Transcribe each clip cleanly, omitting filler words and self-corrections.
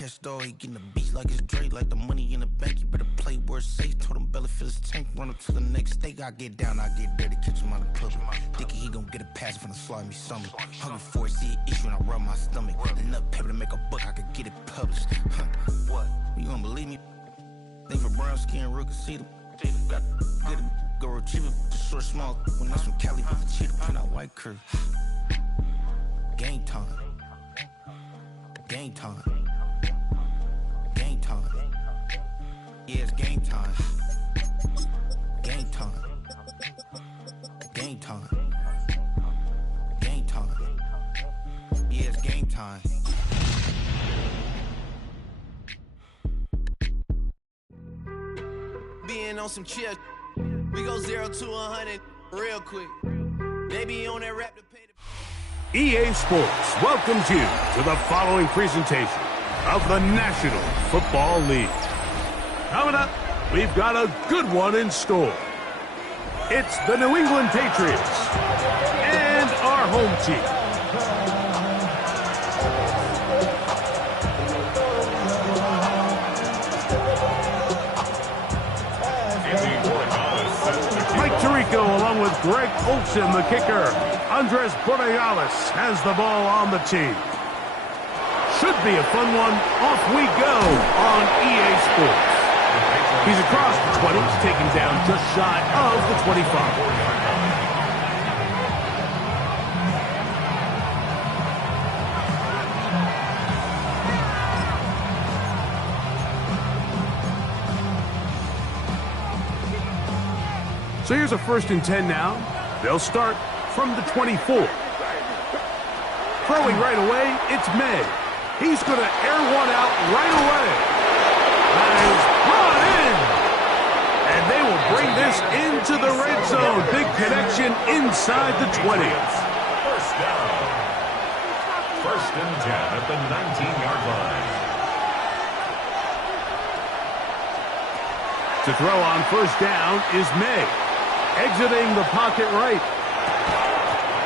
catch dog, he getting the beats like it's Dre, like the money in the bank. You better play where it's safe. Told him belly fill his tank, run up to the next stake. I get down, I get dirty, catch him on the club. Thinking he gon' get a pass from the slide me something. Hungry for it, see an issue and I rub my stomach. Enough paper to make a book, I could get it published. What? You don't believe me? Think for brown skin, real can see them. Got good go retrieve it, short small. When that's from Cali, but the cheetah print out white curve. Game time. Game time. Game time. Yeah, it's game time. Game time. Game time. Game time. Yeah, it's game time. Being on some chill, we go 0 to 100 real quick. They be on that rap to pay the... EA Sports welcomes you to the following presentation of the National Football League. Coming up, we've got a good one in store. It's the New England Patriots and our home team. Mike Tirico along with Greg Olsen, the kicker. Andres Borregales has the ball on the team. Should be a fun one. Off we go on EA Sports. He's across the 20, taken down just shy of the 25. So here's a 1st and 10 now. They'll start from the 24. Throwing right away, it's May. He's going to air one out right away. That is brought in. And they will bring this into the red zone. Big connection inside the 20. First down. 1st and 10 at the 19-yard line. To throw on 1st down is May. Exiting the pocket right.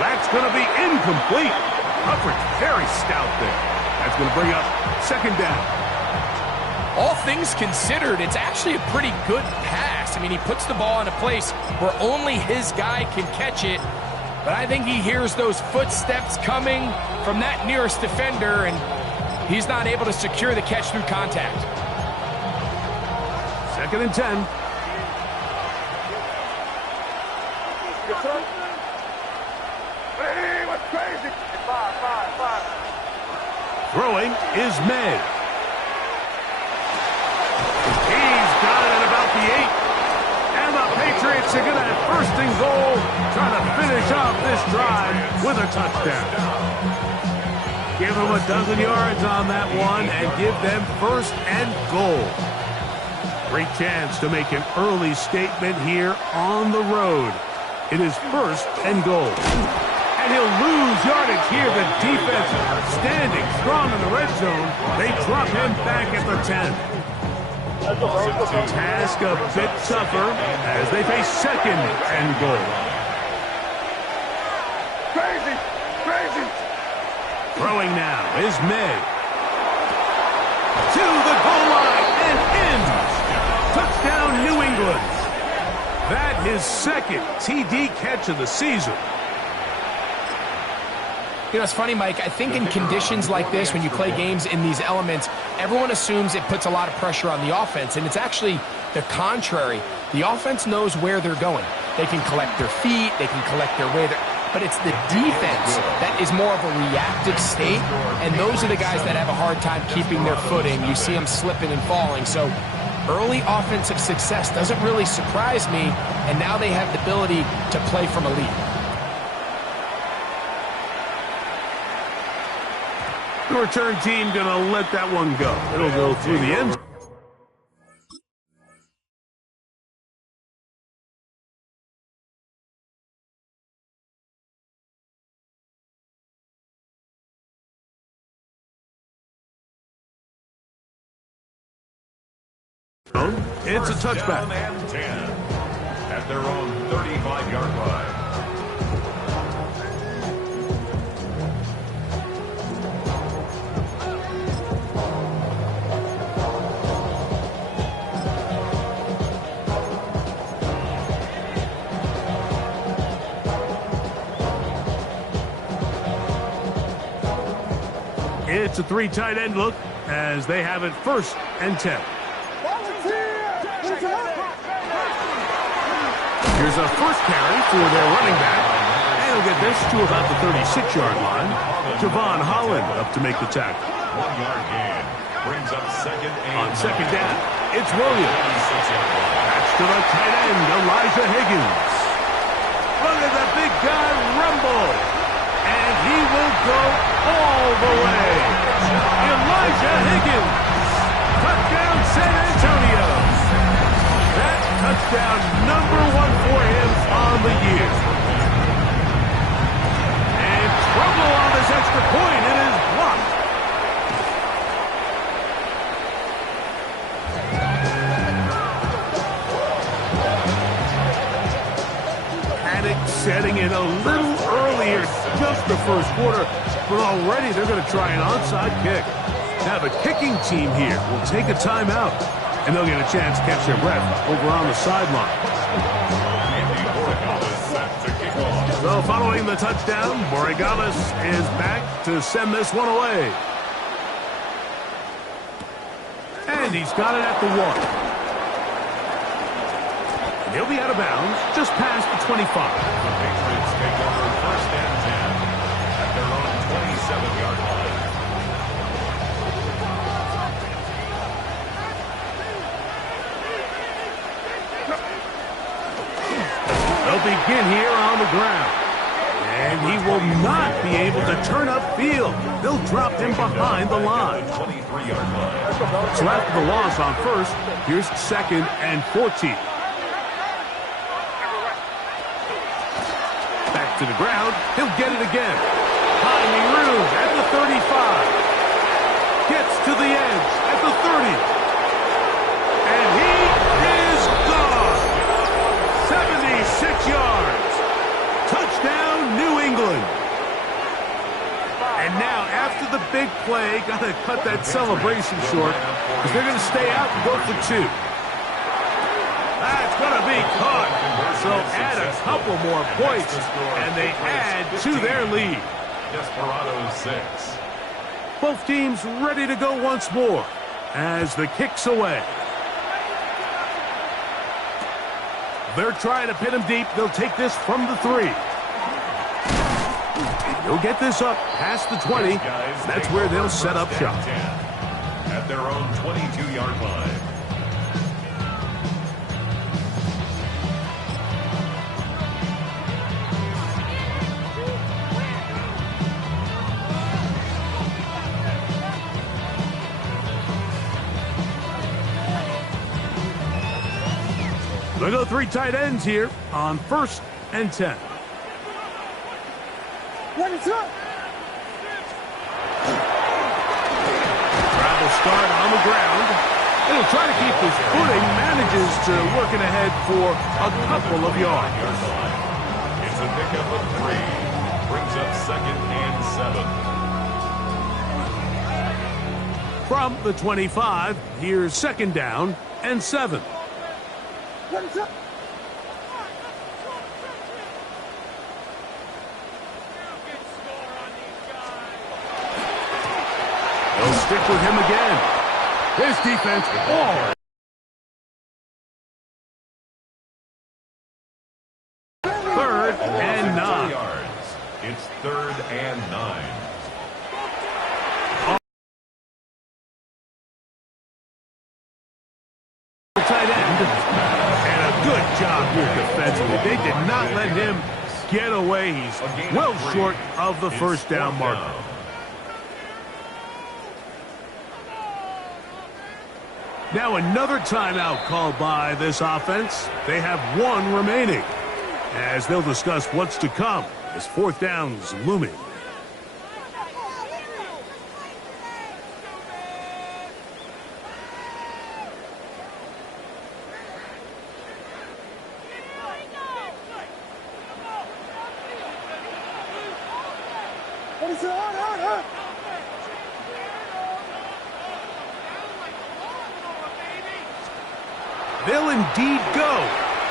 That's going to be incomplete. Coverage very stout there. That's going to bring up 2nd down. All things considered, it's actually a pretty good pass. I mean, he puts the ball in a place where only his guy can catch it. But I think he hears those footsteps coming from that nearest defender, and he's not able to secure the catch through contact. 2nd and 10. Throwing is May. He's got it at about the 8. And the Patriots are going to have 1st and goal, trying to finish off this drive with a touchdown. Give them a dozen yards on that one and give them 1st and goal. Great chance to make an early statement here on the road. It is 1st and goal. And he'll lose yardage here. The defense standing strong in the red zone. They drop him back at the 10. Task a bit tougher as they face 2nd and goal. Crazy. Throwing now is May. To the goal line and in. Touchdown, New England. That his 2nd TD catch of the season. You know, it's funny, Mike. I think in conditions like this, when you play games in these elements, everyone assumes it puts a lot of pressure on the offense, and it's actually the contrary. The offense knows where they're going. They can collect their feet, they can collect their way, but it's the defense that is more of a reactive state, and those are the guys that have a hard time keeping their footing. You see them slipping and falling, so early offensive success doesn't really surprise me, and now they have the ability to play from a lead. The return team going to let that one go. It'll go through the end. It's a touchback. And 10 at their own 35-yard line. It's a 3 tight end look as they have it 1st and 10. Here's a first carry for their running back. And he'll get this to about the 36-yard line. Javon Holland up to make the tackle. 1-yard gain. Brings up second and On second down, it's Williams. That's to the tight end, Elijah Higgins. Look at the big guy rumble. And he will go all the way. Elijah Higgins. Touchdown San Antonio. That touchdown number 1 for him on the year. And trouble on this extra point. It is blocked. Setting in a little earlier, just the first quarter, but already they're going to try an onside kick. Now the kicking team here will take a timeout, and they'll get a chance to catch their breath over on the sideline. So following the touchdown, Borregales is back to send this one away. And he's got it at the 1. He'll be out of bounds just past the 25. The Patriots take over 1st and 10 at their own 27-yard line. They'll begin here on the ground. And he will not be able to turn upfield. They'll drop him behind the line. 23-yard line. So after the loss on 1st, here's 2nd and 14. To the ground, he'll get it again. Finding room at the 35. Gets to the edge at the 30. And he is gone. 76 yards. Touchdown, New England. And now, after the big play, got to cut that celebration short because they're going to stay out and go for 2. That's going to be caught. So add a couple more points, and they add to their lead. Desperados 6. Both teams ready to go once more as the kick's away. They're trying to pin him deep. They'll take this from the 3. They'll get this up past the 20. That's where they'll set up shop. At their own 22-yard line. They go 3 tight ends here on 1st and 10. Travel start on the ground. He'll try to keep his footing, manages to work it ahead for a couple of yards. It's a pickup of 3. Brings up 2nd and 7. From the 25, here's 2nd down and 7. They'll stick with him again. His defense all. 3rd and 9. Yards. It's 3rd and 9. Tight end. And a good job here defensively. They did not let him get away. He's well short of the 1st down marker. Now another timeout called by this offense. They have 1 remaining as they'll discuss what's to come as 4th down's looming. They'll indeed go.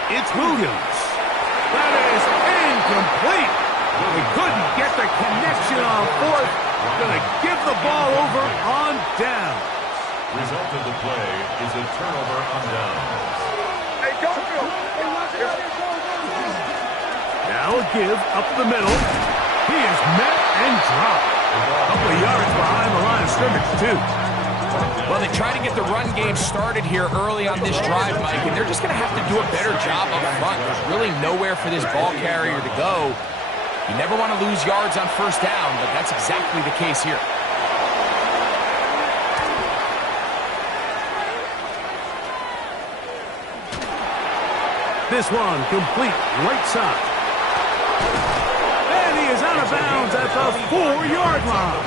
It's Williams. That is incomplete. He couldn't get the connection on 4th, Going to give the ball over on down. Result of the play is a turnover on downs. Now a give up the middle. He is met and dropped. A couple of yards behind the line of scrimmage, too. Well, they try to get the run game started here early on this drive, Mike, and they're just going to have to do a better job up front. There's really nowhere for this ball carrier to go. You never want to lose yards on first down, but that's exactly the case here. This one complete right side. And he is out of bounds at the 4-yard line.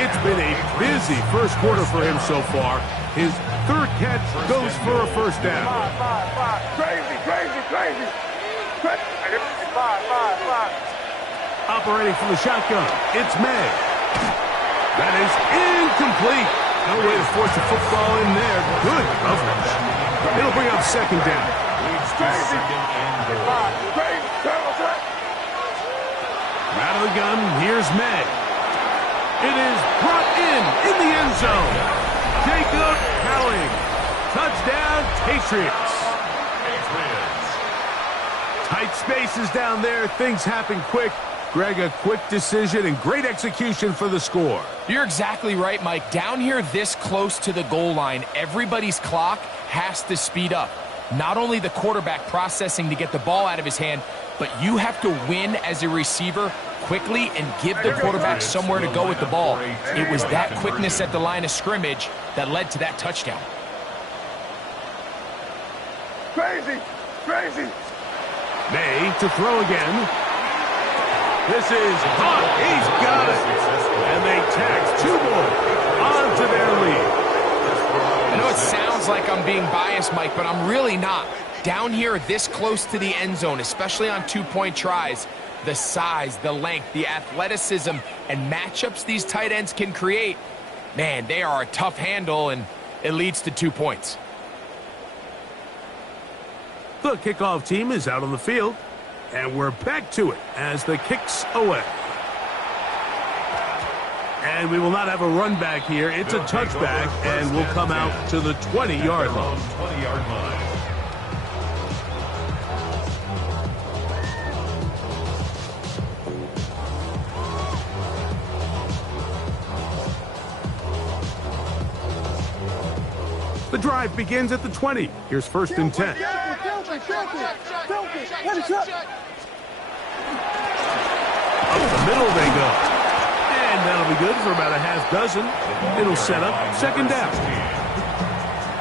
It's been a busy first quarter for him so far. His third catch goes for a first down. Crazy. Operating from the shotgun, it's May. That is incomplete. No way to force the football in there. Good coverage. It'll bring up second down. Out of the gun, here's May. It is brought in the end zone. Jacob Cowling. Touchdown, Patriots. Tight spaces down there. Things happen quick. Greg, a quick decision and great execution for the score. You're exactly right, Mike. Down here this close to the goal line, everybody's clock has to speed up. Not only the quarterback processing to get the ball out of his hand, but you have to win as a receiver quickly and give the quarterback somewhere to go with the ball. It was that quickness at the line of scrimmage that led to that touchdown. Crazy. May to throw again. This is hot. He's got it. And they tax 2 more onto their lead. I know it sounds like I'm being biased, Mike, but I'm really not. Down here this close to the end zone, especially on 2-point tries, the size, the length, the athleticism, and matchups these tight ends can create, man, they are a tough handle, and it leads to 2 points. The kickoff team is out on the field, and we're back to it as the kick's away. And we will not have a run back here. It's a touchback, and we'll come out to the 20-yard line. 20-yard line. The drive begins at the 20. Here's first and 10. Up the middle they go. And that'll be good for about a half dozen. It'll set up second down.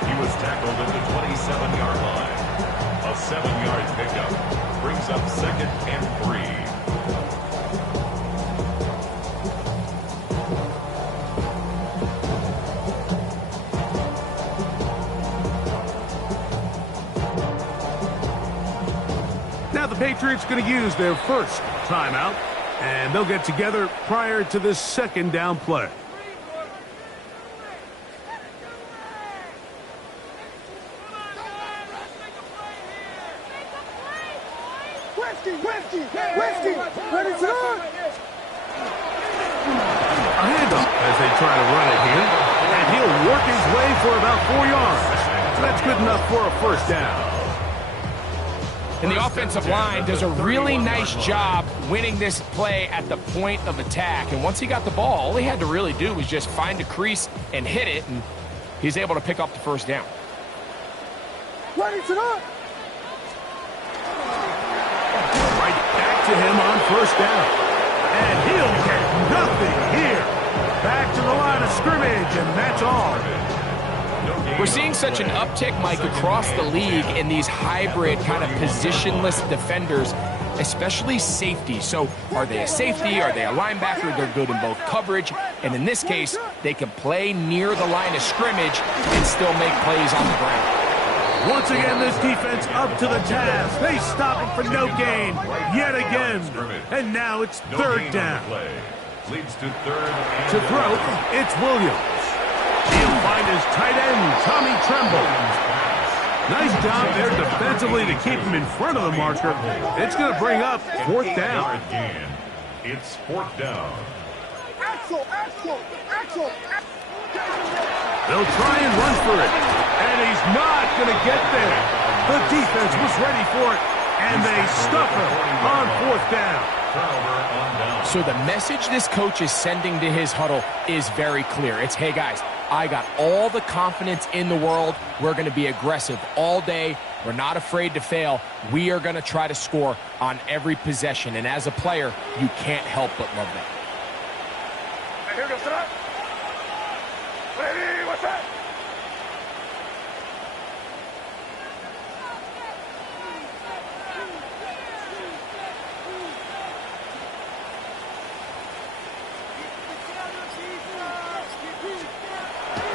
He was tackled at the 27-yard line. A 7-yard pickup brings up second and 3. Patriots going to use their first timeout, and they'll get together prior to this second down play. Whiskey, ready to run. A handoff as they try to run it here, and he'll work his way for about 4 yards. That's good enough for a first down. And the offensive line does a really nice job winning this play at the point of attack. And once he got the ball, all he had to really do was just find a crease and hit it, and he's able to pick up the first down. Ready to run. Right back to him on first down. And he'll get nothing here. Back to the line of scrimmage, and that's all. We're seeing such an uptick, Mike, across the league in these hybrid kind of positionless defenders, especially safety. So are they a safety? Are they a linebacker? They're good in both coverage. And in this case, they can play near the line of scrimmage and still make plays on the ground. Once again, this defense up to the task. They stop him for no gain yet again. And now it's third down. Leads to third. To throw, it's Williams. He'll find his tight end, Tommy Tremble. Nice job there defensively to keep him in front of the marker. It's going to bring up fourth down. It's fourth down. They'll try and run for it. And he's not going to get there. The defense was ready for it. And they stuff him on 4th down. So the message this coach is sending to his huddle is very clear. It's, hey guys, I got all the confidence in the world. We're going to be aggressive all day. We're not afraid to fail. We are going to try to score on every possession. And as a player, you can't help but love that. Here goes that. Ready, what's that?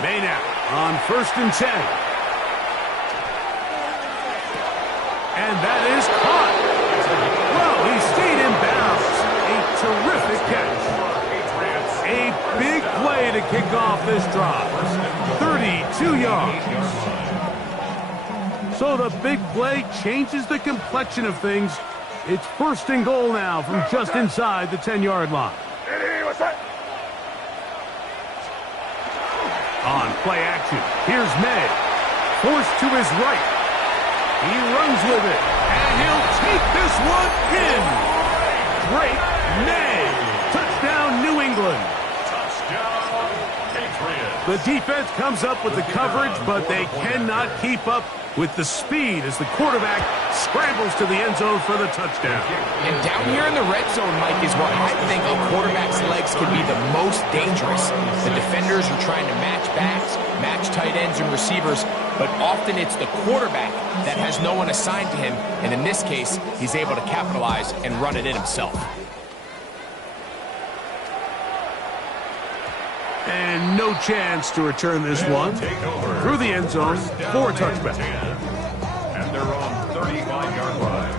Maynard on 1st and 10. And that is caught. Well, he stayed in bounds. A terrific catch. A big play to kick off this drive. 32 yards. So the big play changes the complexion of things. It's 1st and goal now from just inside the 10-yard line. Ready, what's that? On play action, here's May. Forced to his right. He runs with it, and he'll take this one in. Great May. Touchdown, New England. Touchdown, Patriots. The defense comes up with the coverage, but they cannot keep up with the speed as the quarterback scrambles to the end zone for the touchdown. And down here in the red zone, Mike, is where I think a quarterback's legs can be the most dangerous. The defenders are trying to match backs, match tight ends and receivers, but often it's the quarterback that has no one assigned to him, and in this case, he's able to capitalize and run it in himself. And no chance to return this one through the end zone for a touchback. And they're on 35-yard line.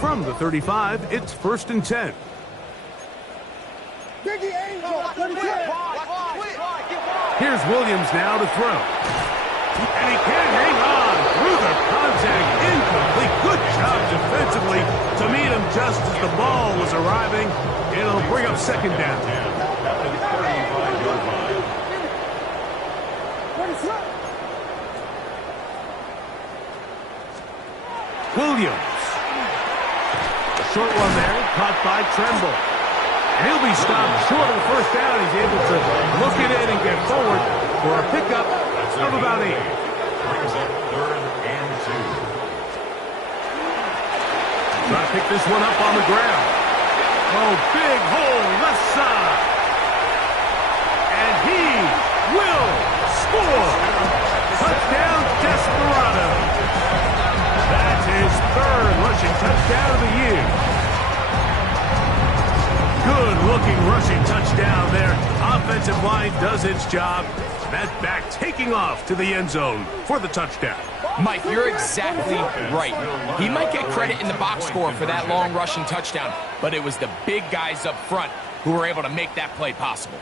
From the 35, it's 1st and 10. Here's Williams now to throw. And he can't hang on through the contact. Incomplete. Good job defensively to meet him just as the ball was arriving. It'll bring up 2nd down. At the 35-yard line. Williams. A short one there, caught by Tremble. And he'll be stopped short of the 1st down. He's able to look it in and get forward for a pickup of about 8. Brings up 3rd and 2. Trying to pick this one up on the ground. Oh, big hole left side. And he will score. Touchdown, Desperado. That's his 3rd rushing touchdown of the year. Good-looking rushing touchdown there. Offensive line does its job. That back taking off to the end zone for the touchdown. Mike, you're exactly right. He might get credit in the box score for that long rushing touchdown, but it was the big guys up front who were able to make that play possible.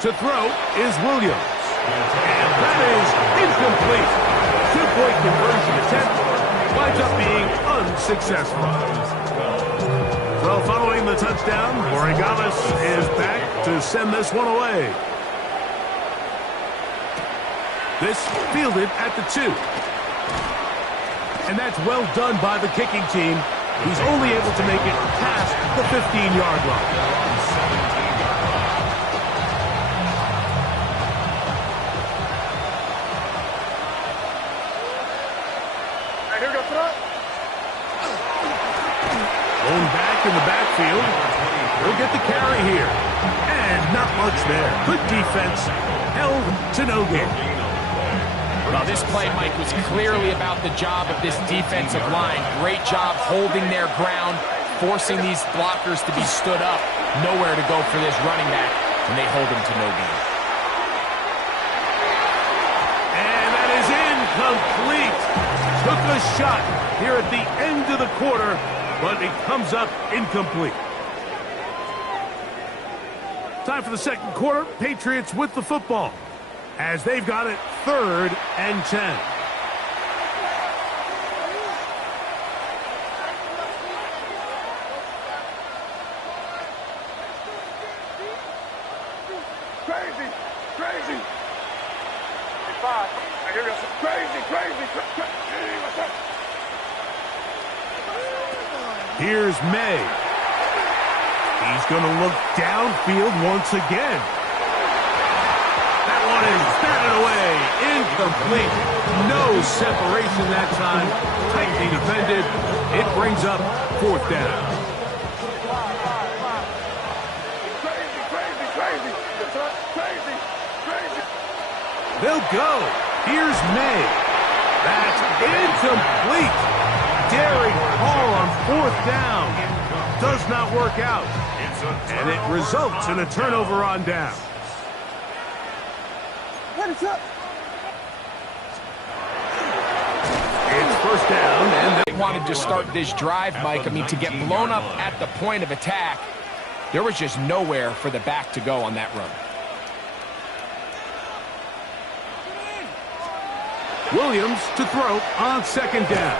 To throw is Williams. And that is incomplete. 2-point conversion attempt winds up being unsuccessful. Well, following the touchdown, Borregales is back to send this one away. This fielded at the 2. And that's well done by the kicking team. He's only able to make it past the 15-yard line. Going back in the backfield. He'll get the carry here. And not much there. Good defense. Held to no gain. Well, this play, Mike, was clearly about the job of this defensive line. Great job holding their ground, forcing these blockers to be stood up. Nowhere to go for this running back, and they hold him to no gain. And that is incomplete. Took a shot here at the end of the quarter, but it comes up incomplete. Time for the second quarter. Patriots with the football as they've got it 3rd and 10. Crazy, crazy. 5. Here we go. Crazy, crazy, crazy. Here's May. He's going to look downfield once again. That one is batted away. Incomplete. No separation that time. Tightly defended. It brings up 4th down. Crazy, crazy, crazy. Crazy, crazy. They'll go. Here's May. That's incomplete. Daring call on 4th down. Does not work out. And it results in a turnover on down. It's 1st down, and They wanted to start this drive, Mike. I mean, to get blown up at the point of attack, there was just nowhere for the back to go on that run. Williams to throw on 2nd down.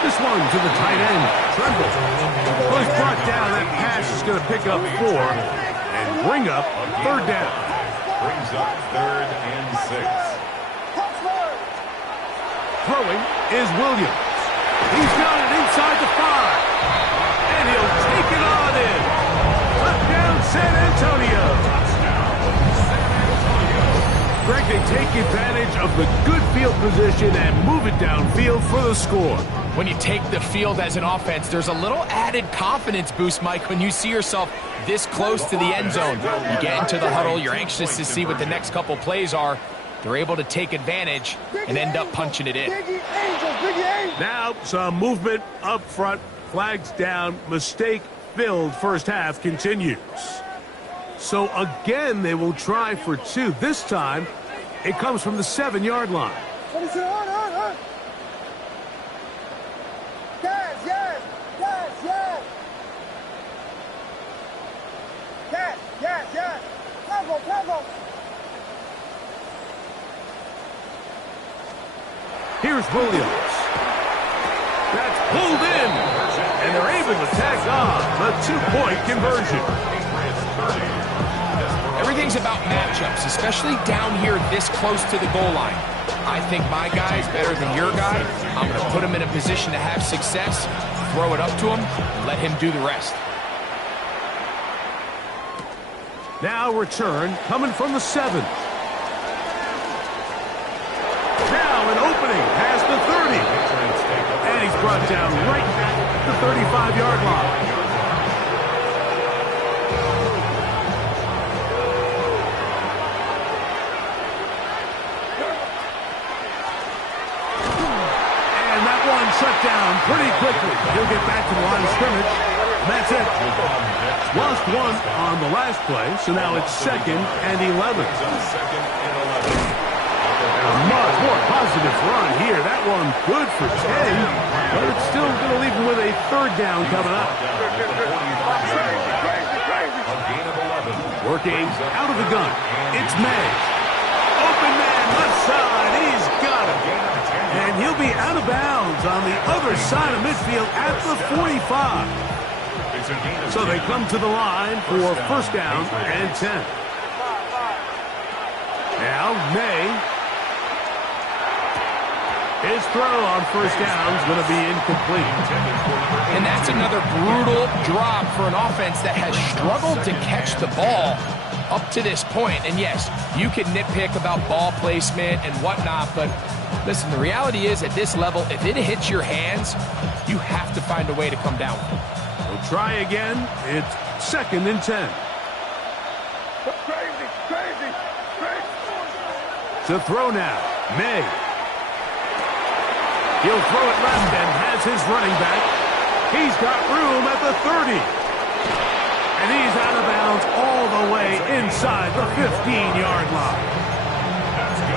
This one to the tight end, Tremble. Well, he's brought down. That pass is going to pick up 4 and bring up 3rd down. Brings up 3rd and 6. Throwing is Williams. He's got it inside the 5. And he'll take it on in. Touchdown, San Antonio. Greg, they take advantage of the good field position and move it downfield for the score. When you take the field as an offense, there's a little added confidence boost, Mike, when you see yourself this close to the end zone. You get into the huddle, you're anxious to see what the next couple plays are. They're able to take advantage and end up punching it in. Now some movement up front, flags down, mistake-filled first half continues. So again, they will try for 2. This time, it comes from the 7-yard line. Here's Williams. That's pulled in, and they're able to tag on the 2-point conversion. Everything's about matchups, especially down here this close to the goal line. I think my guy's better than your guy. I'm going to put him in a position to have success, throw it up to him, and let him do the rest. Now return coming from the 7. Now an opening past the 30. And he's brought down right at the 35-yard line. And that one shut down pretty quickly. He'll get back to the line of scrimmage. That's it. Lost 1 on the last play, so now it's 2nd and 11. And a much more positive run here. That one good for 10, but it's still going to leave him with a 3rd down coming up. Working out of the gun. It's May. Open man, left side. He's got it. And he'll be out of bounds on the other side of midfield at the 45. So they come to the line for 1st down and 10. Now May. His throw on 1st down is going to be incomplete. And that's another brutal drop for an offense that has struggled to catch the ball up to this point. And yes, you can nitpick about ball placement and whatnot, but listen, the reality is at this level, if it hits your hands, you have to find a way to come down with it. We'll try again. It's 2nd and 10. Crazy, crazy, crazy. To throw now, May. He'll throw it left and has his running back. He's got room at the 30. And he's out of bounds all the way inside the 15-yard line.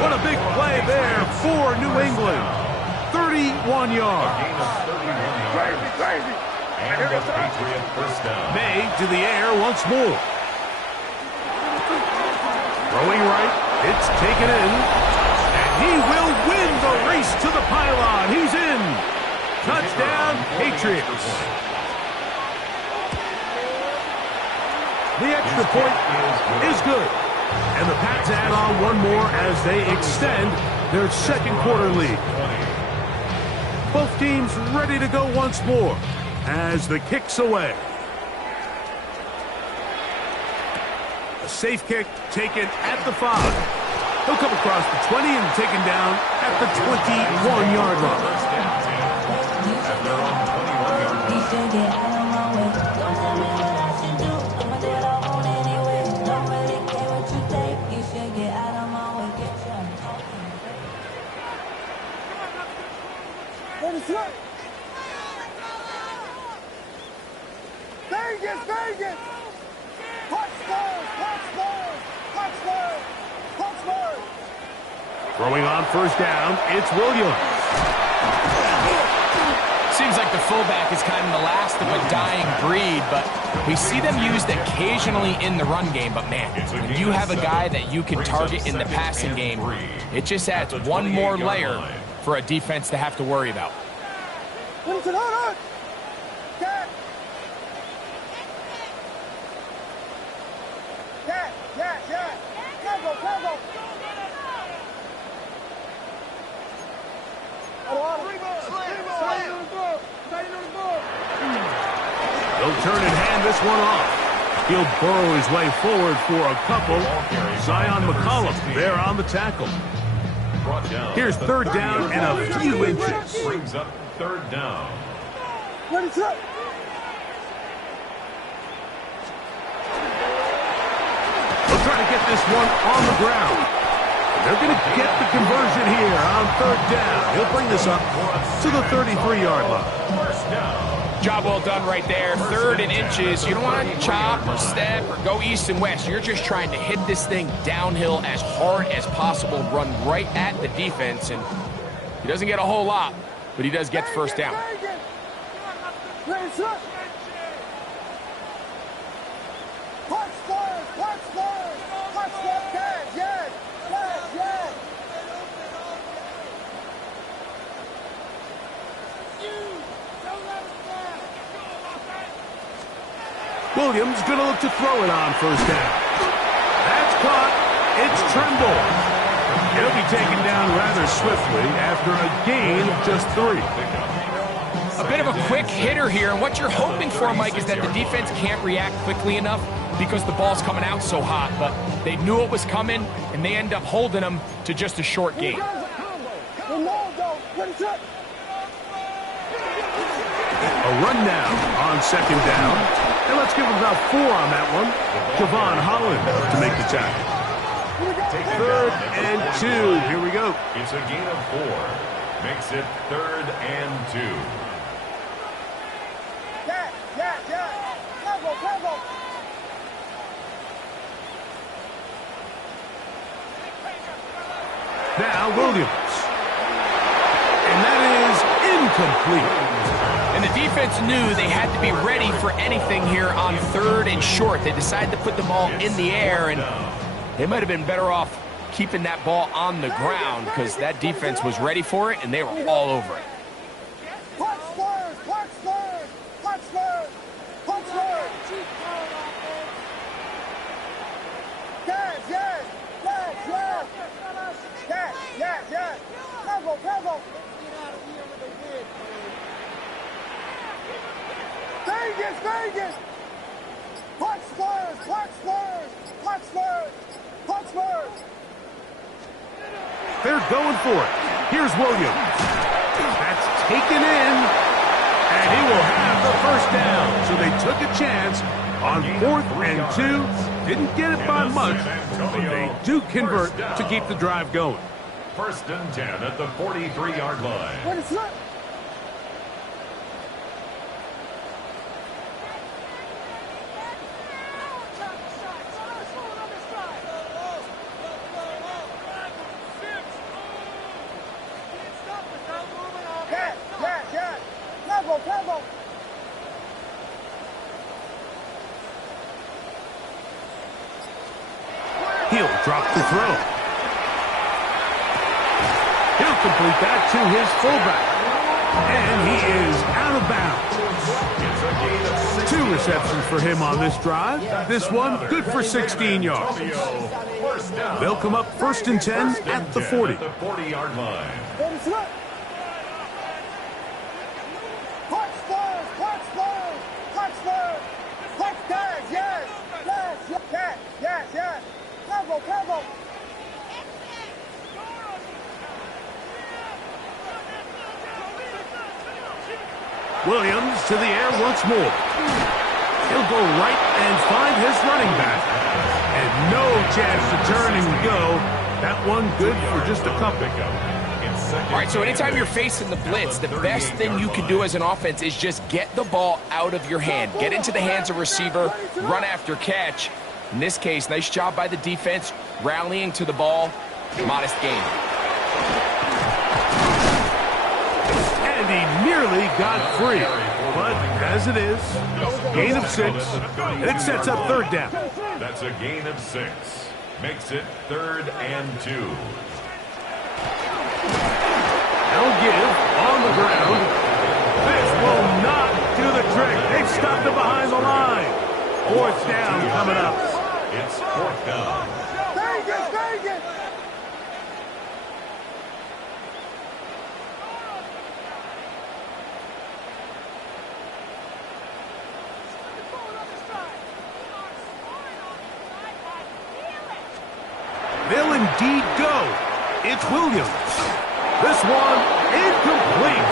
What a big play there for New England. 30 31 yards. Gain of 31 yards. Crazy, crazy. And the Patriot first down. May to the air once more. Throwing right. It's taken in. And he will win the race to the pylon. He's in. Touchdown, Patriots. The extra point is good. And the Pats add on one more as they extend their second quarter lead. Both teams ready to go once more as the kick's away. A safe kick taken at the 5. He'll come across the 20 and taken down at the 21-yard line. Vegas, Vegas! Pittsburgh, Pittsburgh, Pittsburgh, Pittsburgh! Throwing on first down, it's Williams. Seems like the fullback is kind of the last of a dying breed, but we see them used occasionally in the run game. But man, when you have a guy that you can target in the passing game, it just adds one more layer for a defense to have to worry about. Hold on! Cat! Cargo! He'll turn and hand this one off. He'll burrow his way forward for a couple. Zion McCollum there on the tackle. Here's third down and a few inches. Brings up third down. Ready, set! They'll try to get this one on the ground. They're going to get the conversion here on third down. He'll bring this up to the 33-yard line. First down. Job well done right there. 3rd and inches. You don't want to chop or step or go east and west. You're just trying to hit this thing downhill as hard as possible, run right at the defense, and he doesn't get a whole lot, but he does get the first down. Ready, set! Williams going to look to throw it on first down. That's caught. It's Tremble. He'll be taken down rather swiftly after a gain of just 3. A bit of a quick hitter here, and what you're hoping for, Mike, is that the defense can't react quickly enough because the ball's coming out so hot, but they knew it was coming, and they end up holding them to just a short gain. A run now on second down. And let's give him about 4 on that one. Javon Holland to make the tackle. 3rd and 2. Here we go. It's a gain of 4. Makes it 3rd and 2. Now Williams. And that is incomplete. And the defense knew they had to be ready for anything here on 3rd and short. They decided to put the ball in the air, and they might have been better off keeping that ball on the ground because that defense was ready for it, and they were all over it. Vegas! Pittsburgh! They're going for it. Here's Williams. That's taken in, and he will have the first down. So they took a chance on 4th and 2. Didn't get it by much, but they do convert to keep the drive going. 1st and 10 at the 43-yard line. careful. He'll drop the throw. He'll complete that to his fullback. And he is out of bounds. 2 receptions for him on this drive. This one good for 16 yards. They'll come up 1st and 10 at the 40. 40-yard line. Ready, set. Punch first, punch first, punch first. Punch tags, yes, yes, yes, yes, yes. Careful, careful. Williams to the air once more. He'll go right and find his running back. And no chance to turn and go. That one good for just a couple. All right, so anytime you're facing the blitz, the best thing you can do as an offense is just get the ball out of your hand. Get into the hands of receiver, run after catch. In this case, nice job by the defense, rallying to the ball. Modest gain. And he nearly got free. But as it is, gain of 6. And it sets up 3rd down. That's a gain of 6. Makes it 3rd and 2. They'll give on the ground. This will not do the trick. They've stopped it behind the line. 4th down coming up. It's 4th down. Vegas, Vegas. They'll indeed go. It's Williams. This one incomplete.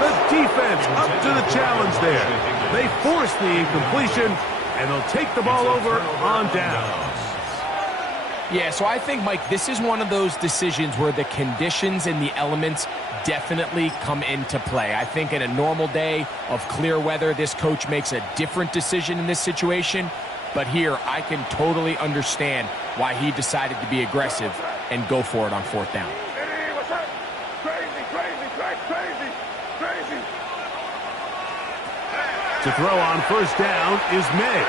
The defense up to the challenge there. They force the incompletion, and they'll take the ball over on down. Yeah, so I think, Mike, this is one of those decisions where the conditions and the elements definitely come into play. I think in a normal day of clear weather, this coach makes a different decision in this situation. But here, I can totally understand why he decided to be aggressive and go for it on 4th down. Hey, what's up? Crazy, crazy, crazy, crazy. To throw on 1st down is May.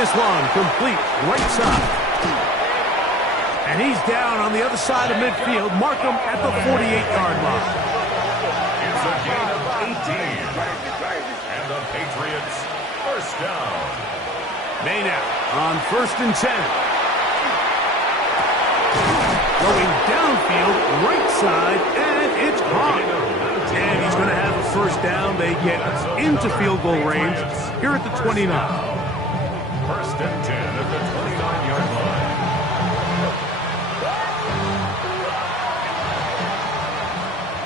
This one complete right side. And he's down on the other side of midfield. Mark him at the 48-yard line. It's a gain of 18. And the Patriots 1st down. May now on 1st and 10. Going downfield, right side, and it's caught. And he's going to have a 1st down. They get into field goal range here at the 29. 1st and 10 at the 29-yard line.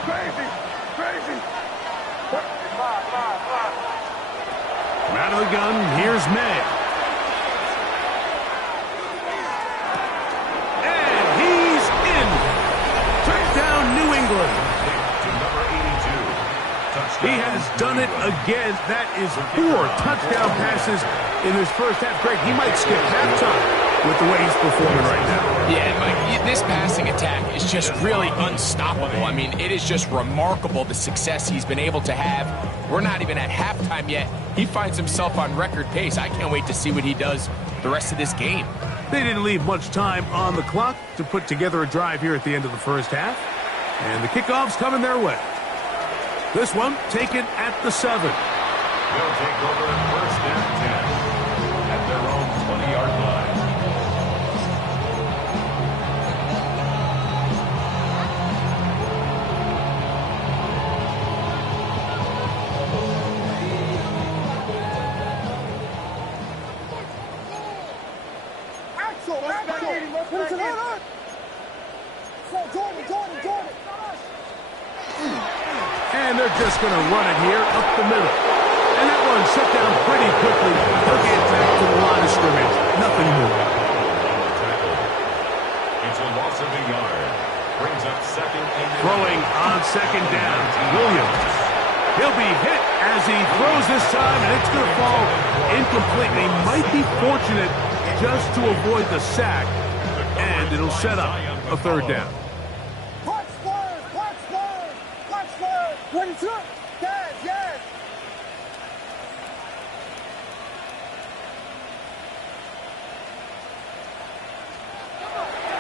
Crazy, crazy. Out of the gun, here's May. And he's in. Touchdown, New England. To number 82. He has done it again. That is 4 touchdown passes in his first half. Greg, he might skip halftime with the way he's performing right now. Yeah, Mike, this passing attack is just really unstoppable. I mean, it is just remarkable the success he's been able to have. We're not even at halftime yet. He finds himself on record pace. I can't wait to see what he does the rest of this game. They didn't leave much time on the clock to put together a drive here at the end of the first half. And the kickoff's coming their way. This one taken at the 7. They'll take over 1st and 10 at their own 20-yard line. Axel, finish it on. Jordan. And they're just going to run it here up the middle. And that one shut down pretty quickly. They'll get back to the line of scrimmage. Nothing more. It's a loss of a yard. Brings up 2nd and 10. Throwing on 2nd down. Williams. He'll be hit as he throws this time, and it's going to fall incomplete. They might be fortunate just to avoid the sack, and it'll set up a 3rd down. Punch first. Ready, set.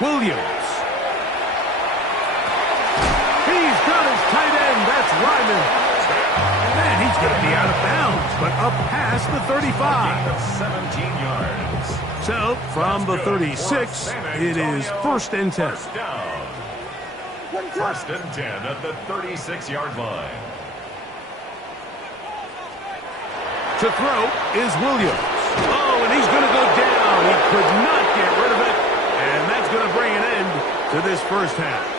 Williams. He's got his tight end. That's Ryman. And he's going to be out of bounds, but up past the 35. 17 yards. So, from the 36, it is 1st and 10. First down. 1st and 10 at the 36-yard line. To throw is Williams. Oh, and he's going to go down. He could not get rid of it. And that's going to bring an end to this first half.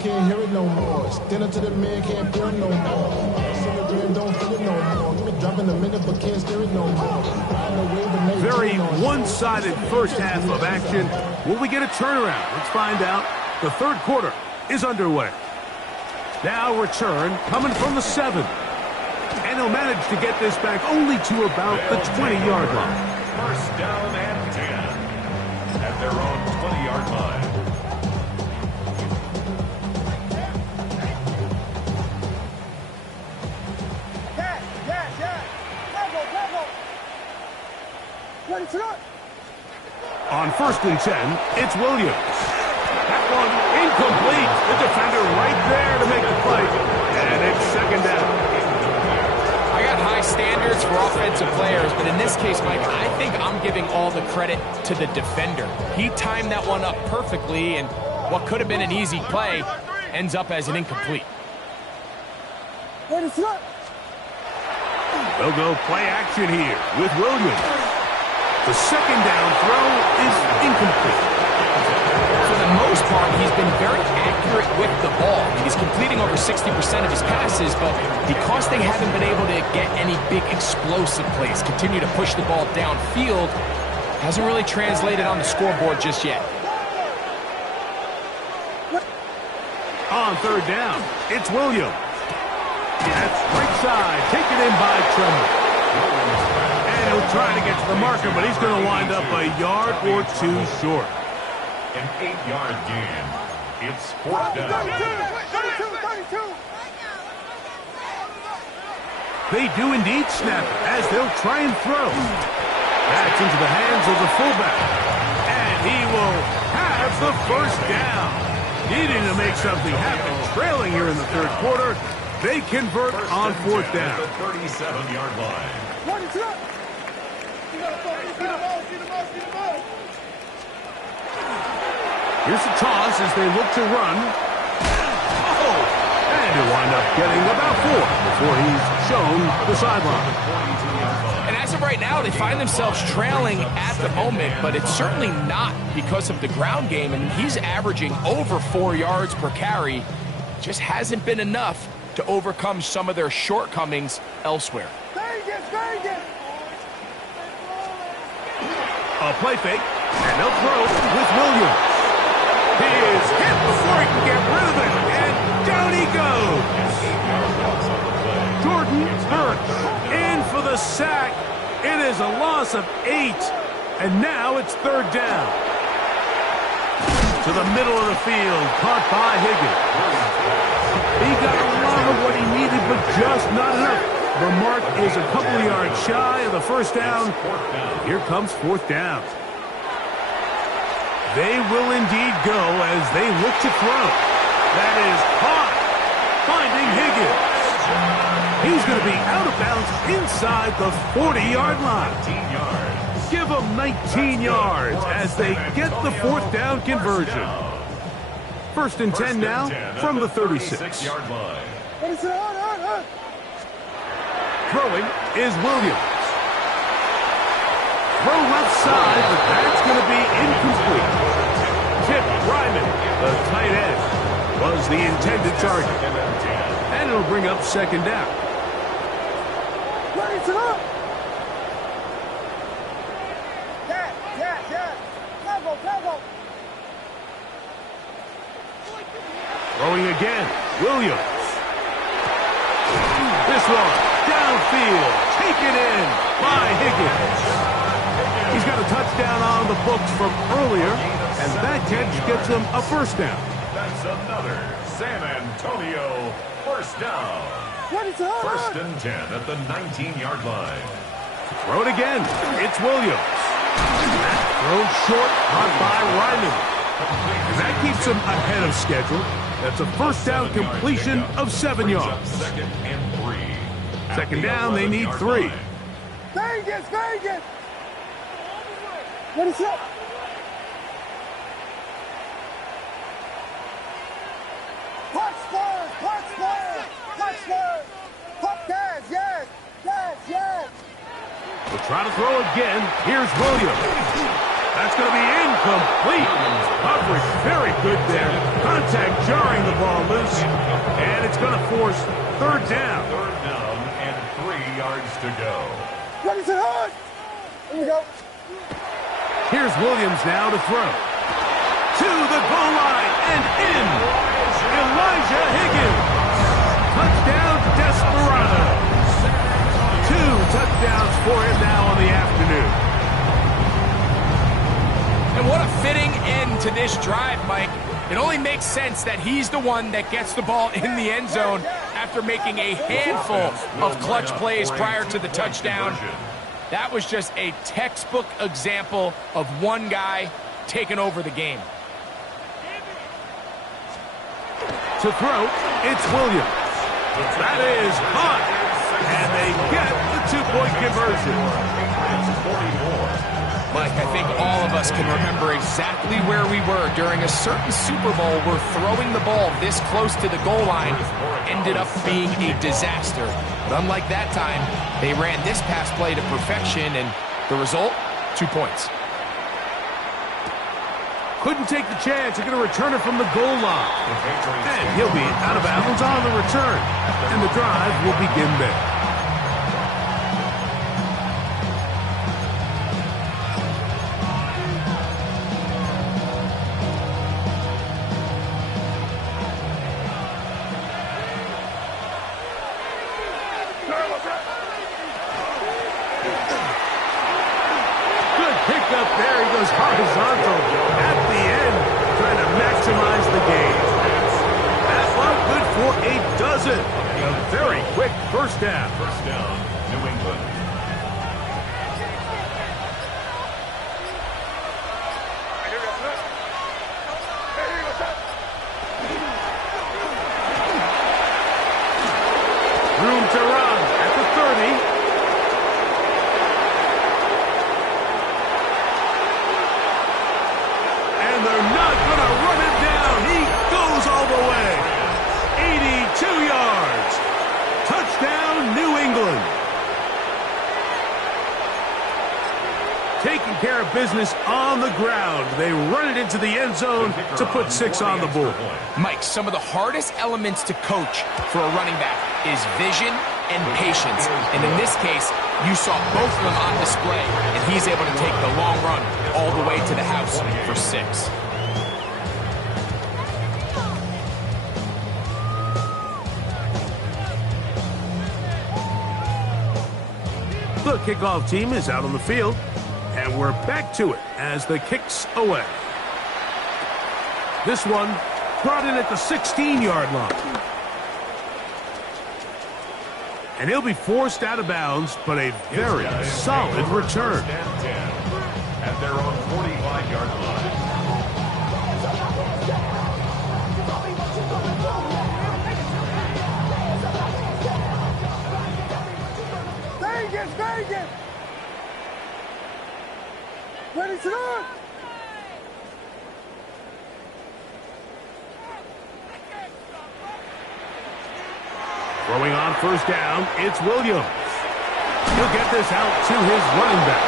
Can't hear it no more. Stand up to the man, can't feel it no more. Celebrating, don't feel it no more. Give me dropping a minute, but can't steer it no more. Very one-sided first half of action. Will we get a turnaround? Let's find out. The third quarter is underway. Now return coming from the 7. And he'll manage to get this back only to about the 20-yard line. First down and 10 at their own 20-yard line. On 1st and 10, it's Williams. That one incomplete. The defender right there to make the play. And it's 2nd down. I got high standards for offensive players, but in this case, Mike, I think I'm giving all the credit to the defender. He timed that one up perfectly, and what could have been an easy play ends up as an incomplete. They'll go play action here with Williams. The 2nd down throw is incomplete. For the most part, he's been very accurate with the ball. He's completing over 60% of his passes, but because they haven't been able to get any big explosive plays, continue to push the ball downfield, hasn't really translated on the scoreboard just yet. On 3rd down, it's Williams. That's right side, taken in by Tremble. And he'll try to get to the marker, but he's going to wind up a yard or 2 short. An 8-yard gain. It's 4th down. 32. They do indeed snap it as they'll try and throw. That's into the hands of the fullback. And he will have the 1st down. Needing to make something happen. Trailing here in the 3rd quarter. They convert on 4th down. The 37-yard line. Here's a toss as they look to run. Oh! And he'll wind up getting about 4 before he's shown the sideline. And as of right now, they find themselves trailing at the moment, but it's certainly not because of the ground game. And he's averaging over 4 yards per carry. Just hasn't been enough to overcome some of their shortcomings elsewhere. A play fake, and they'll throw with Williams. He is hit before he can get rid of it, and down he goes. Jordan Burch in for the sack. It is a loss of 8, and now it's 3rd down. To the middle of the field, caught by Higgins. He got a lot of what he needed, but just not enough. The mark is a couple of yards shy of the 1st down. Here comes 4th down. They will indeed go as they look to throw. That is caught. Finding Higgins. He's going to be out of bounds inside the 40-yard line. 19 yards. Give them 19 yards as they get the 4th down conversion. 1st and 10 now from the 36-yard line. Throwing is Williams. Throw left side, but that's going to be incomplete. Tip Ryman, the tight end, was the intended target. And it'll bring up 2nd down. Throwing again, Williams. This one, downfield, taken in by Higgins. He's got a touchdown on the books from earlier, and that catch gets him a 1st down. That's another San Antonio first down. First and 10 at the 19-yard line. Throw it again. It's Williams. That throw short, caught by Ryman. And that keeps him ahead of schedule. That's a first down completion of 7 yards. Second and 3. Second down, they need 3. Vegas, Vegas! What is up? Punch first, punch first, punch first. Pump gas, yes, yes, yes. We'll try to throw again. Here's Williams. That's going to be incomplete. Coverage very good there. Contact jarring the ball loose. And it's going to force third down. Third down and 3 yards to go. Ready to hard. Here we go. Here's Williams now to throw. To the goal line and in. Elijah Higgins. Touchdown, Desperado. 2 touchdowns for him now on the afternoon. And what a fitting end to this drive, Mike. It only makes sense that he's the one that gets the ball in the end zone after making a handful of clutch plays prior to the touchdown. That was just a textbook example of one guy taking over the game. To throw, it's Williams. That is hot. And they get the 2-point conversion. Mike, I think all of us can remember exactly where we were during a certain Super Bowl where throwing the ball this close to the goal line ended up being a disaster. But unlike that time, they ran this pass play to perfection, and the result, 2 points. Couldn't take the chance. They're going to return it from the goal line. And he'll be out of bounds on the return. And the drive will begin there. Good pickup there. He goes horizontal at the end, trying to maximize the gain. That one good for a dozen. A very quick first down. First down, New England. Room to run at the 30. And they're not going to run him down. He goes all the way. 82 yards. Touchdown, New England. Taking care of business on the ground. They run it into the end zone to put 6 on the board. Mike, some of the hardest elements to coach for a running back is vision and patience. And in this case, you saw both of them on display, and he's able to take the long run all the way to the house for 6. The kickoff team is out on the field, and we're back to it as the kick's away. This one brought in at the 16-yard line. And he'll be forced out of bounds, but a very solid return. At their own 45-yard line. Vegas, Vegas! Ready to run! Throwing on first down, it's Williams. He'll get this out to his running back.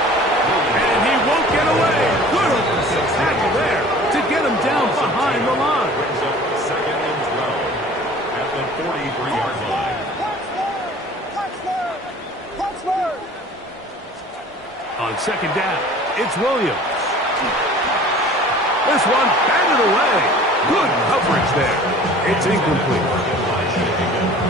And he won't get away. Good offensive tackle there to get him down behind the line. Brings up second and 12 at the 43-yard line. Touchdown! On second down, it's Williams. This one batted away. Good coverage there. It's incomplete.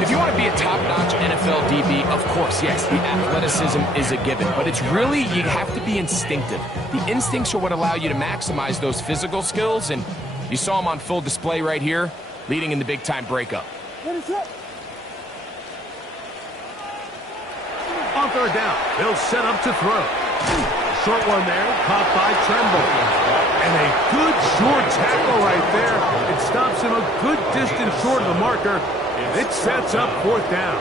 If you want to be a top-notch NFL DB, of course, yes, the athleticism is a given. But it's really, you have to be instinctive. The instincts are what allow you to maximize those physical skills. And You saw him on full display right here, leading in the big-time breakup. On third down, they'll set up to throw. Short one there, caught by Tremble. And a good short tackle right there. It stops him a good distance short of the marker. It sets up fourth down.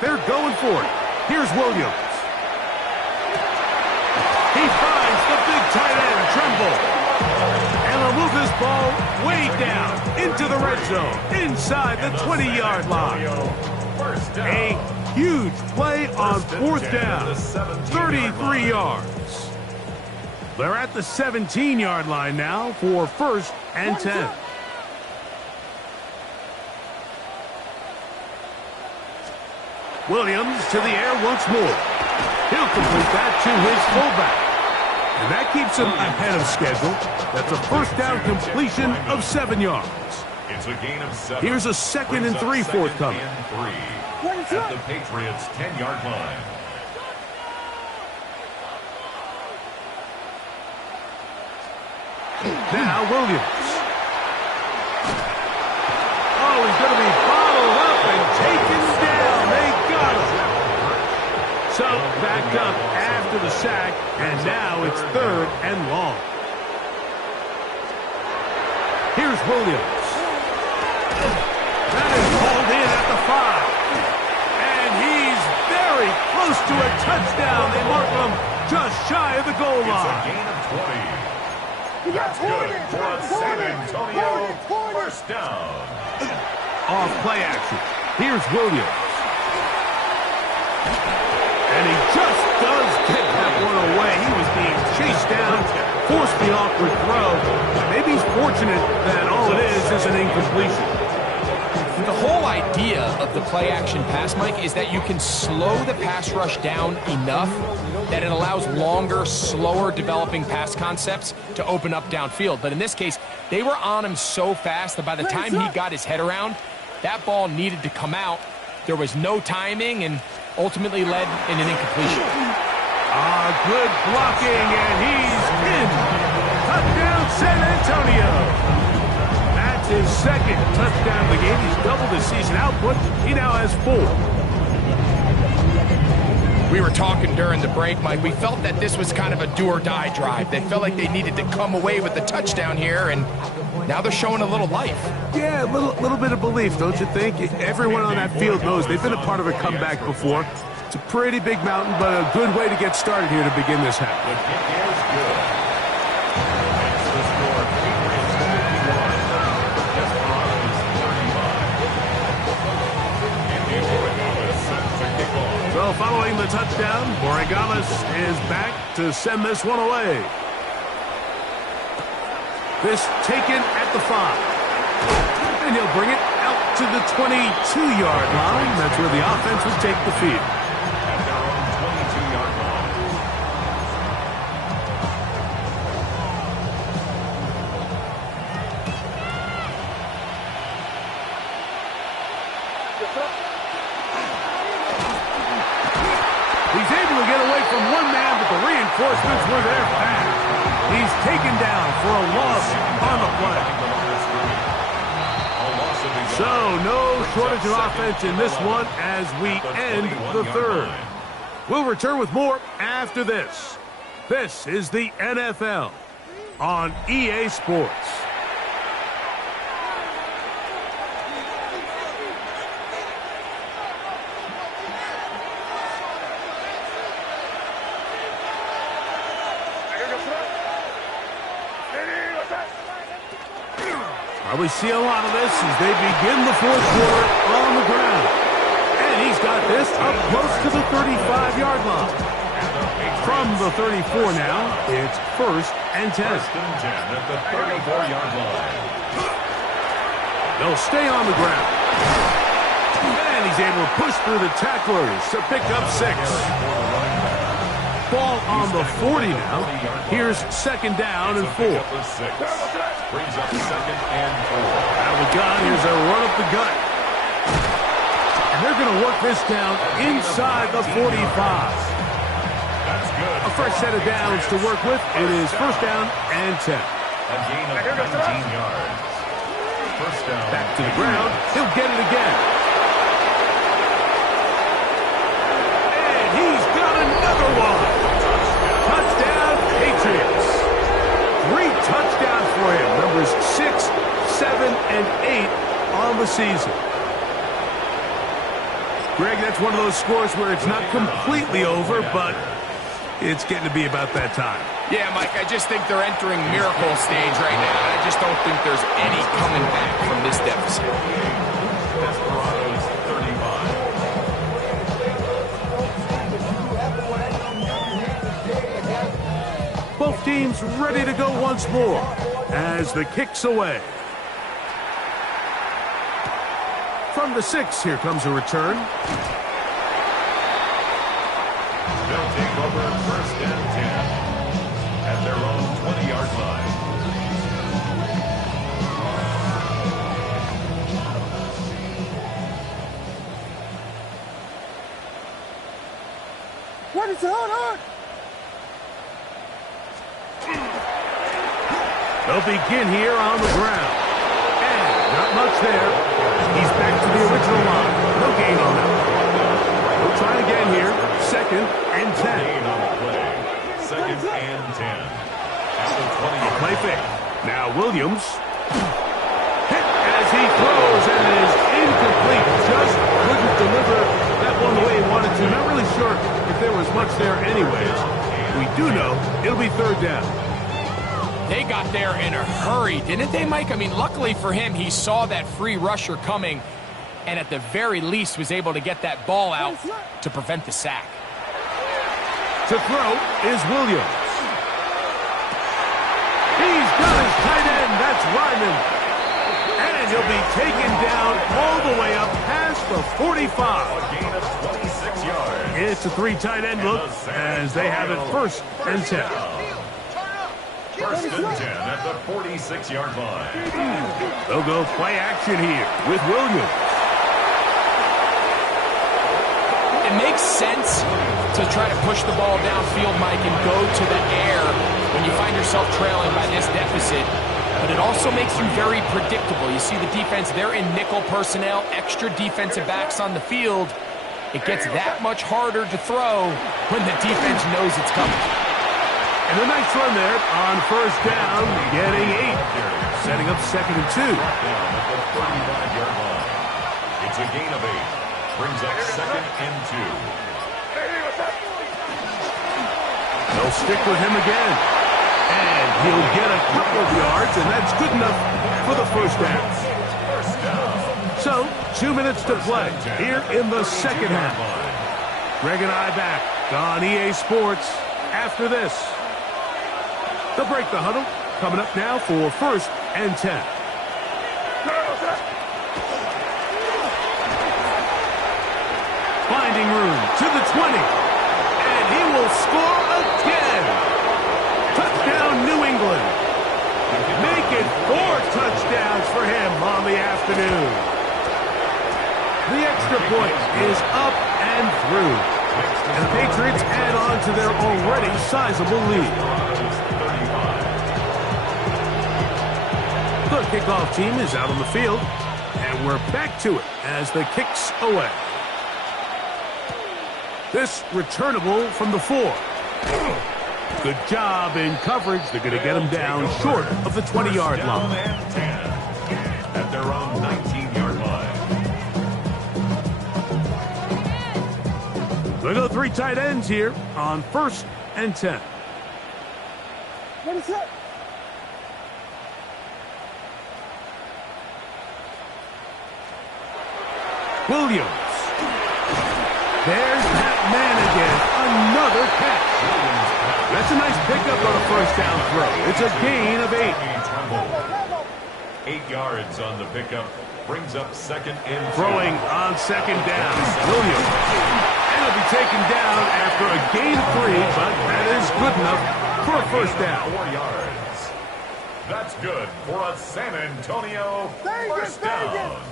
They're going for it. Here's Williams. He finds the big tight end, Tremble. And they'll move this ball way down into the red zone, inside the 20-yard line. A huge play on fourth down, 33 yards. They're at the 17-yard line now for 1st and 10. Williams to the air once more. He'll complete that to his fullback. And that keeps him ahead of schedule. That's a first down completion of 7 yards. It's a gain of 7. Here's a 2nd and 3 forthcoming. At the Patriots' 10-yard line. Now Williams. Oh, he's going to be bottled up and taken down. They got him. So back up after the sack, and now it's 3rd and long. Here's Williams. That is called in at the 5. And he's very close to a touchdown. They mark him just shy of the goal line. It's a gain of 20. That's good for a San Antonio first down. Off play action. Here's Williams. And he just does get that one away. He was being chased down, forced the awkward throw. Maybe he's fortunate that all it is an incompletion. The whole idea of the play-action pass, Mike, is that you can slow the pass rush down enough that it allows longer, slower developing pass concepts to open up downfield. But in this case, they were on him so fast that by the time he got his head around, that ball needed to come out. There was no timing and ultimately led in an incompletion. Good blocking, and he's in. Touchdown, San Antonio. That's his 2nd touchdown of the game. He's doubled his season output. He now has 4. We were talking during the break, Mike. We felt that this was kind of a do-or-die drive. They felt like they needed to come away with the touchdown here, and now they're showing a little life. Yeah, a little bit of belief, don't you think? Everyone on that field knows they've been a part of a comeback before. It's a pretty big mountain, but a good way to get started here to begin this half. The kick is good. It's the score. Patriots 51. Desperados 35. Andy Borregales sets the kickoff. So following the touchdown, Borregales is back to send this one away. This taken at the 5. And he'll bring it out to the 22-yard line. That's where the offense would take the field. At their own 22-yard line. He's able to get away from one man, but the reinforcements were there fast. He's taken down for a loss on the play. So no shortage of offense in this one as we end the 3rd. We'll return with more after this. This is the NFL on EA Sports. We see a lot of this as they begin the 4th quarter on the ground. And he's got this up close to the 35-yard line. From the 34 now, it's 1st and 10. 1st and 10 at the 34-yard line. They'll stay on the ground. And he's able to push through the tacklers to pick up 6. Ball on the 40 now. Here's 2nd down and 4. Brings up 2nd and 4. Out of the gun, here's a run up the gut. They're going to work this down inside the 45. That's good. A fresh set of downs to work with. It is first down and 10. A gain of 19 yards. First down. Back to the ground. He'll get it again. And he's got another one. Touchdown, Patriots. 3 touchdowns for him. Numbers 6, 7, and 8 on the season. Greg, that's one of those scores where it's not completely over, but it's getting to be about that time. Yeah, Mike, I just think they're entering miracle stage right now. I just don't think there's any coming back from this deficit. Desperados 35. Both teams ready to go once more as the kick's away. From the 6, here comes a return. They'll take over first and 10 at their own 20-yard line. What is going on? They'll begin here on the ground. And not much there. He's back to the original line. No gain on that. We'll try again here. Second and 10. Gain on the play. Second and 10. At the 20-yard Play fake. Now Williams. Hit as he throws and is incomplete. Just couldn't deliver that one the way he wanted to. Not really sure if there was much there anyways. We do know it'll be third down. They got there in a hurry, didn't they, Mike? I mean, luckily for him, he saw that free rusher coming and at the very least was able to get that ball out to prevent the sack. To throw is Williams. He's got his tight end. That's Ryman. And he'll be taken down all the way up past the 45. gain of 26 yards. It's a 3 tight end look as they have it first and 10. First and 10 at the 46-yard line. They'll go play action here with Williams. It makes sense to try to push the ball downfield, Mike, and go to the air when you find yourself trailing by this deficit. But it also makes you very predictable. You see the defense, they're in nickel personnel, extra defensive backs on the field. It gets that much harder to throw when the defense knows it's coming. And a nice run there on first down, getting 8. Setting up second and 2. Down at the 35-yard line. It's a gain of 8. Brings up second and 2. They'll stick with him again. And he'll get a couple of yards, and that's good enough for the first down. First down. So, 2 minutes to play here in the second half. Greg and I back on EA Sports after this. They'll break the huddle. Coming up now for first and 10. Finding room to the 20. And he will score again. Touchdown, New England. Make it 4 touchdowns for him on the afternoon. The extra point is up and through. And the Patriots add on to their already sizable lead. The kickoff team is out on the field, and we're back to it as the kick's away. This returnable from the 4. Good job in coverage. They're going to get him down short of the 20-yard line. And 10 at their own 19-yard line. They go 3 tight ends here on first and 10. What is that? Williams. There's that man again. Another catch. That's a nice pickup on a first down throw. It's a gain of 8. 8 yards on the pickup. Brings up second and 2. Throwing on second down. Williams. And he'll be taken down after a gain of 3, but that is good enough for a first down. 4 yards. That's good for a San Antonio first down.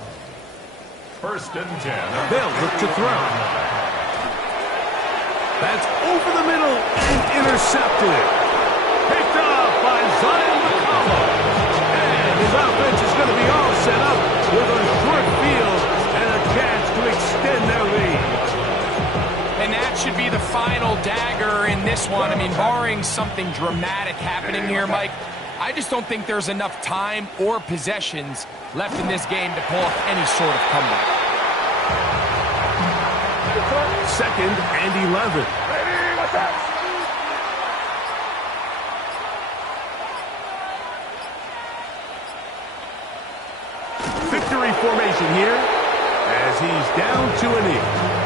First and 10. They'll look to throw. That's over the middle and intercepted. Picked up by Zion McCollum. And his offense is going to be all set up with a short field and a chance to extend their lead. And that should be the final dagger in this one. I mean, barring something dramatic happening here, Mike, I just don't think there's enough time or possessions left in this game to pull off any sort of comeback. Second and 11. Victory formation here as he's down to a knee.